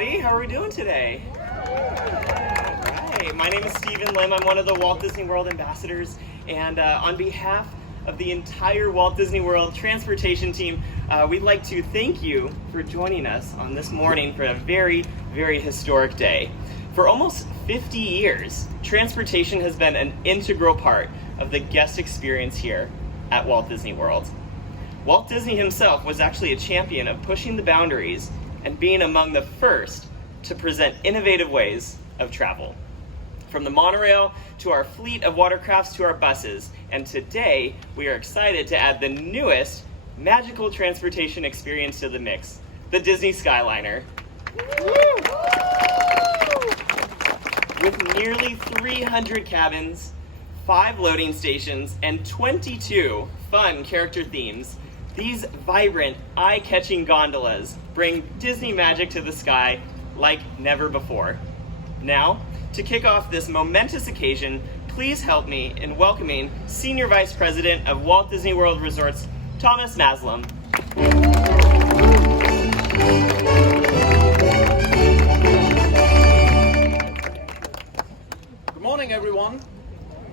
everybody. How are we doing today? Alright, my name is Stephen Lim. I'm one of the Walt Disney World ambassadors, and on behalf of the entire Walt Disney World transportation team, we'd like to thank you for joining us on this morning for a very, very historic day. For almost 50 years, transportation has been an integral part of the guest experience here at Walt Disney World. Walt Disney himself was actually a champion of pushing the boundaries and being among the first to present innovative ways of travel. From the monorail to our fleet of watercrafts to our buses, and today we are excited to add the newest magical transportation experience to the mix, the Disney Skyliner. With nearly 300 cabins, 5 loading stations, and 22 fun character themes, these vibrant, eye-catching gondolas bring Disney magic to the sky like never before. Now, to kick off this momentous occasion, please help me in welcoming Senior Vice President of Walt Disney World Resorts, Thomas Mazloum. Good morning, everyone.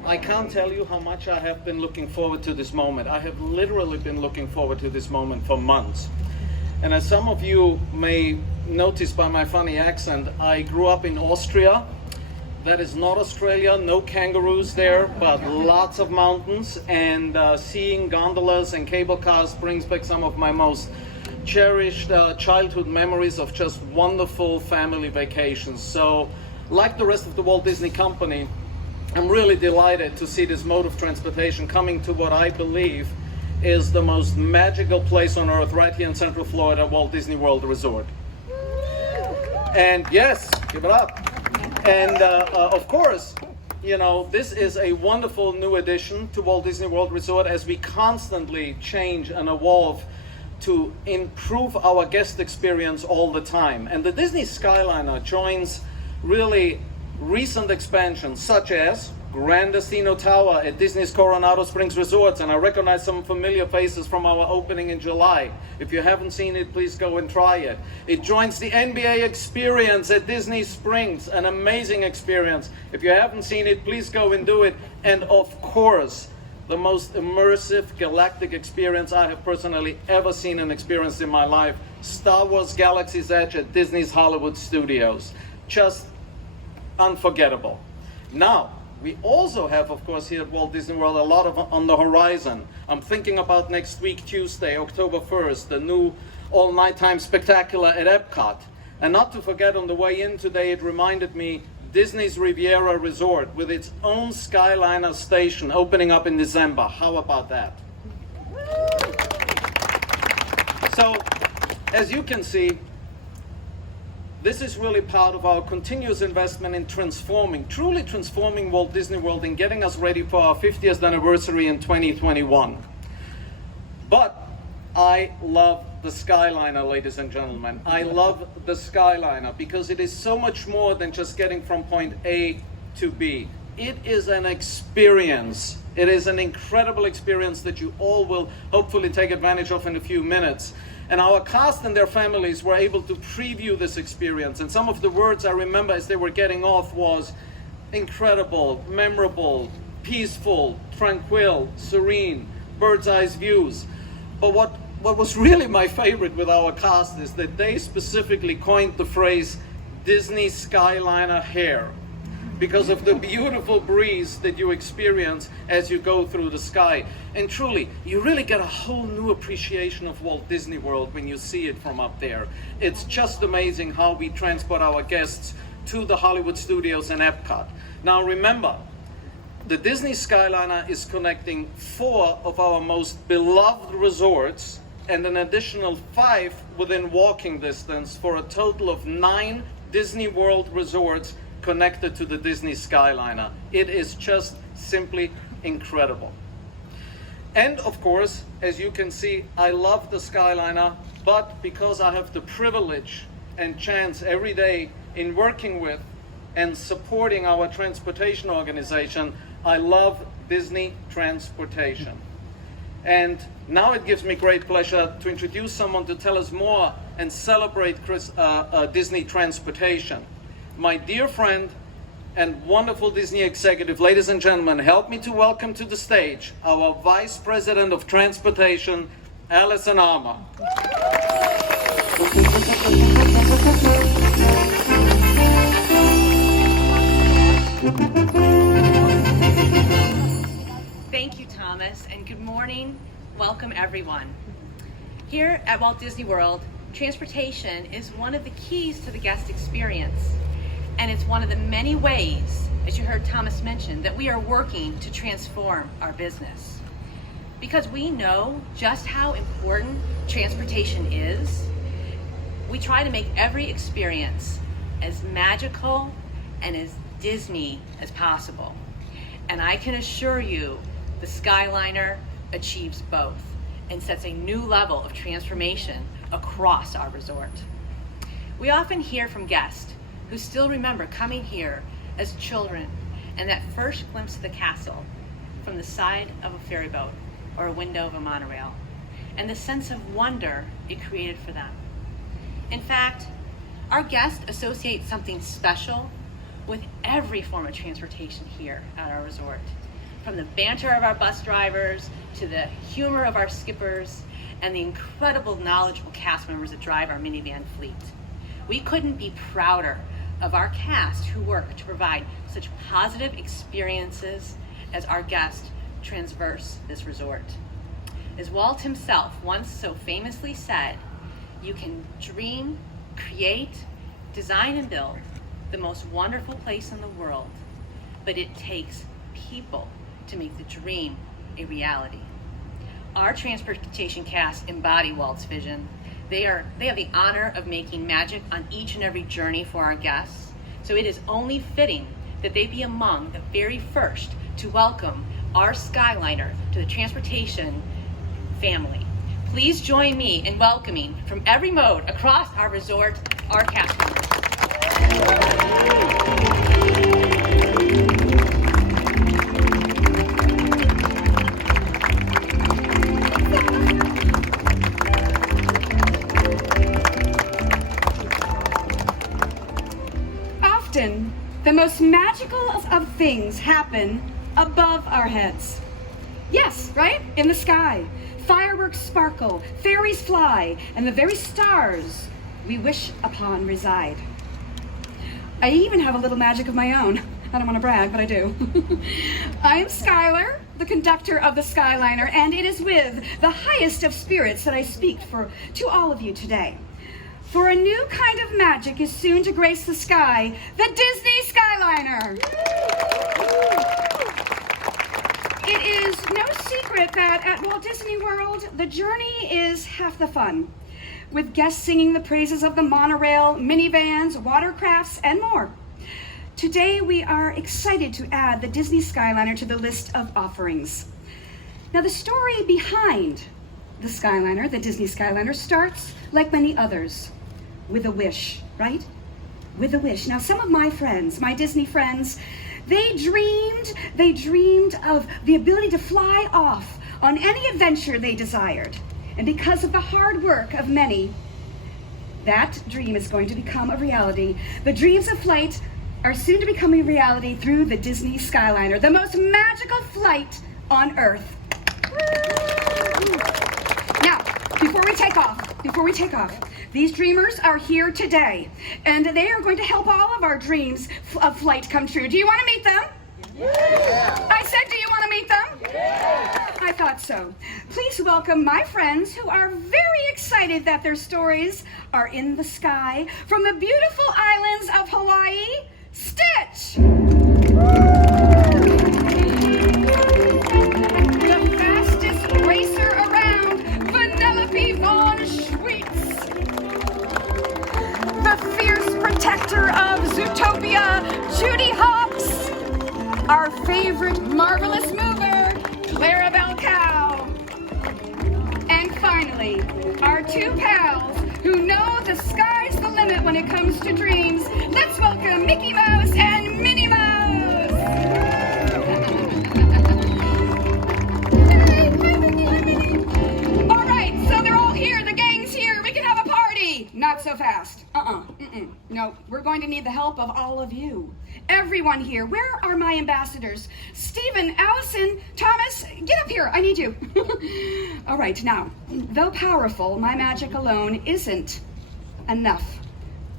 I can't tell you how much I have been looking forward to this moment. I have literally been looking forward to this moment for months. And as some of you may notice by my funny accent, I grew up in Austria. That is not Australia, no kangaroos there, but lots of mountains. And seeing gondolas and cable cars brings back some of my most cherished childhood memories of just wonderful family vacations. So, like the rest of the Walt Disney Company, I'm really delighted to see this mode of transportation coming to what I believe is the most magical place on earth right here in Central Florida, Walt Disney World Resort. And yes, give it up. And of course, you know, this is a wonderful new addition to Walt Disney World Resort as we constantly change and evolve to improve our guest experience all the time. And the Disney Skyliner joins really recent expansions such as Grand Destino Tower at Disney's Coronado Springs Resorts, and I recognize some familiar faces from our opening in July. If you haven't seen it, please go and try it. It joins the NBA experience at Disney Springs, an amazing experience. If you haven't seen it, please go and do it. And of course, the most immersive galactic experience I have personally ever seen and experienced in my life, Star Wars Galaxy's Edge at Disney's Hollywood Studios. Just unforgettable. Now, we also have, of course, here at Walt Disney World, a lot of on the horizon. I'm thinking about next week, Tuesday, October 1st, the new all-nighttime spectacular at Epcot. And not to forget, on the way in today, it reminded me, Disney's Riviera Resort with its own Skyliner station opening up in December. How about that? So, as you can see, this is really part of our continuous investment in truly transforming Walt Disney World and getting us ready for our 50th anniversary in 2021. But I love the Skyliner, ladies and gentlemen. I love the Skyliner because it is so much more than just getting from point A to B. It is an experience. It is an incredible experience that you all will hopefully take advantage of in a few minutes. And our cast and their families were able to preview this experience. And some of the words I remember as they were getting off was incredible, memorable, peaceful, tranquil, serene, bird's eye views. But what was really my favorite with our cast is that they specifically coined the phrase Disney Skyliner hair, because of the beautiful breeze that you experience as you go through the sky. And truly, you really get a whole new appreciation of Walt Disney World when you see it from up there. It's just amazing how we transport our guests to the Hollywood Studios and Epcot. Now remember, the Disney Skyliner is connecting 4 of our most beloved resorts and an additional 5 within walking distance for a total of 9 Disney World resorts connected to the Disney Skyliner. It is just simply incredible. And of course, as you can see, I love the Skyliner, but because I have the privilege and chance every day in working with and supporting our transportation organization, I love Disney transportation. And now it gives me great pleasure to introduce someone to tell us more and celebrate Disney transportation. My dear friend and wonderful Disney executive, ladies and gentlemen, help me to welcome to the stage our Vice President of Transportation, Alison Armor. Thank you, Thomas, and good morning. Welcome, everyone. Here at Walt Disney World, transportation is one of the keys to the guest experience, and it's one of the many ways, as you heard Thomas mention, that we are working to transform our business. Because we know just how important transportation is, we try to make every experience as magical and as Disney as possible. And I can assure you, the Skyliner achieves both and sets a new level of transformation across our resort. We often hear from guests who still remember coming here as children and that first glimpse of the castle from the side of a ferry boat or a window of a monorail, and the sense of wonder it created for them. In fact, our guests associate something special with every form of transportation here at our resort, from the banter of our bus drivers to the humor of our skippers and the incredible knowledgeable cast members that drive our minivan fleet. We couldn't be prouder of our cast who work to provide such positive experiences as our guests traverse this resort. As Walt himself once so famously said, you can dream, create, design, and build the most wonderful place in the world, but it takes people to make the dream a reality. Our transportation cast embody Walt's vision. They have the honor of making magic on each and every journey for our guests, so it is only fitting that they be among the very first to welcome our Skyliner to the transportation family. Please join me in welcoming from every mode across our resort, our cast members. Often, the most magical of things happen above our heads. Yes, right? In the sky. Fireworks sparkle, fairies fly, and the very stars we wish upon reside. I even have a little magic of my own. I don't want to brag, but I do. I am Skyler, the conductor of the Skyliner, and it is with the highest of spirits that I speak to all of you today. For a new kind of magic is soon to grace the sky, the Disney Skyliner. It is no secret that at Walt Disney World, the journey is half the fun, with guests singing the praises of the monorail, minivans, watercrafts, and more. Today, we are excited to add the Disney Skyliner to the list of offerings. Now, the story behind the Skyliner, the Disney Skyliner, starts like many others, with a wish, right? With a wish. Now, some of my friends, my Disney friends, they dreamed of the ability to fly off on any adventure they desired. And because of the hard work of many, that dream is going to become a reality. The dreams of flight are soon to become a reality through the Disney Skyliner, the most magical flight on Earth. Now, before we take off, these dreamers are here today, and they are going to help all of our dreams of flight come true. Do you want to meet them? Yeah. I said, do you want to meet them? Yeah. I thought so. Please welcome my friends who are very excited that their stories are in the sky. From the beautiful islands of Hawaii, Stitch! The fastest racer around, Vanellope Von Schweetz. The fierce protector of Zootopia, Judy Hopps. Our favorite marvelous mover, Clarabelle Cow. And finally, our two pals who know the sky's the limit when it comes to dreams. Let's welcome Mickey Mouse and Minnie Mouse. Hi, Minnie. so fast. No, we're going to need the help of all of you. Everyone here. Where are my ambassadors? Stephen, Allison, Thomas, get up here. I need you. All right, now, though powerful, my magic alone isn't enough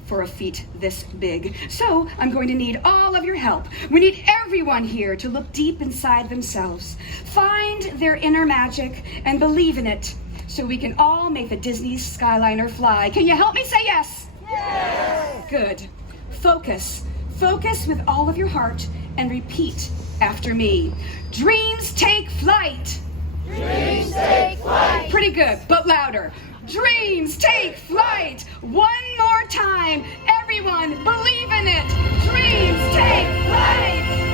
for a feat this big. So I'm going to need all of your help. We need everyone here to look deep inside themselves, find their inner magic, and believe in it, so we can all make the Disney Skyliner fly. Can you help me say yes? Yes! Good. Focus. Focus with all of your heart and repeat after me. Dreams take flight. Dreams take flight. Pretty good, but louder. Dreams take flight. One more time. Everyone, believe in it. Dreams take flight.